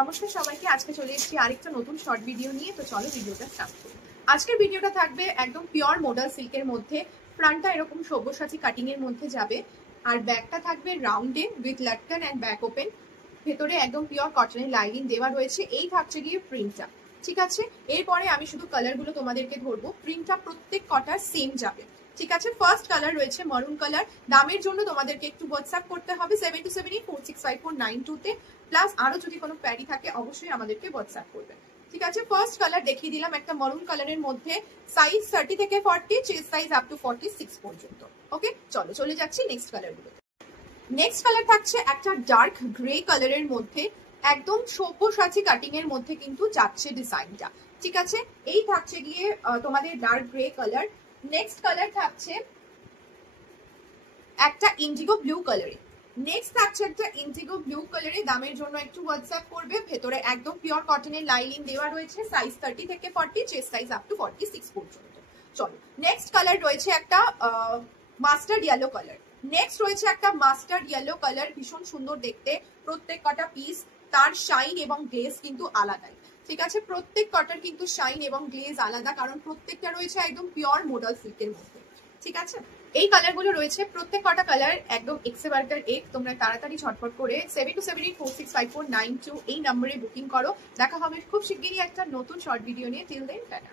নমস্কার সবাইকে, আজকে চলে এসেছি আরেকটা নতুন শর্ট ভিডিও নিয়ে। তো চলো ভিডিওটা স্টার্ট করি। আজকের ভিডিওটা থাকবে একদম পিওর মডাল সিল্কের মধ্যে। ফ্রন্টটা এরকম সব্যসাচী কাটিং এর মধ্যে যাবে, আর ব্যাকটা থাকবে রাউন্ডে উইথ লাটকান অ্যান্ড ব্যাক ওপেন। ভেতরে একদম পিওর কটনের লাইনিং দেওয়া রয়েছে। এই থাকছে গিয়ে প্রিন্টটা, ঠিক আছে। এরপরে আমি শুধু কালারগুলো তোমাদেরকে ধরবো। প্রিন্টটা প্রত্যেক কটার সেম যাবে, ঠিক আছে। ফার্স্ট কালার রয়েছে মারুন কালার। দামের জন্য তোমাদেরকে একটু হোয়াটসঅ্যাপ করতে হবে 7278465492 তে। প্লাস আরো যদি কোনো প্যারি থাকে অবশ্যই আমাদেরকে হোয়াটসঅ্যাপ করবে, ঠিক আছে। ফার্স্ট কালার দেখিয়ে দিলাম একটা মারুন কালারের মধ্যে, সাইজ 30 থেকে 40, চেস্ট সাইজ আপ টু 46 পর্যন্ত। ওকে, চলো চলে যাচ্ছি নেক্সট কালারগুলো। নেক্সট কালার থাকছে একটা ডার্ক গ্রে কালারের মধ্যে, একদম সব্যসাচী কাটিং এর মধ্যে কিন্তু যাচ্ছে ডিজাইনটা, ঠিক আছে। এই থাকছে গিয়ে তোমাদের dark grey colour. Next colour থাকছে একটা ইন্ডিগো ব্লু কালারে। নেক্সট থাকছে একটা ইন্ডিগো ব্লু কালারে। দামের জন্য একটু হোয়াটসঅ্যাপ করবে। ভেতরে একদম পিওর কটনের লাইনিং দেওয়া রয়েছে। সাইজ 30 থেকে 40, চেস্ট সাইজ আপ টু 46 পর্যন্ত। চলো নেক্সট কালার রয়েছে একটা মাস্টার্ড ইয়েলো কালার। নেক্সট রয়েছে একটা মাস্টার্ড ইয়েলো কালার, ভীষণ সুন্দর দেখতে। প্রত্যেক কটা পিস তার শাইন এবং গ্লেজ কিন্তু আলাদাই, ঠিক আছে। প্রত্যেক কটার কিন্তু শাইন এবং গ্লেজ আলাদা, কারণ প্রত্যেকটা রয়েছে একদম পিওর মডাল সিল্কের মধ্যে, ঠিক আছে। এই কালারগুলো রয়েছে প্রত্যেক কটা কালার একদম এক্সে বার্কার এক। তোমরা তাড়াতাড়ি ঝটপট করে 7278465492 এই নম্বরে বুকিং করো। দেখা হবে খুব শিগগিরই একটা নতুন শর্ট ভিডিও নিয়ে। Till then tata.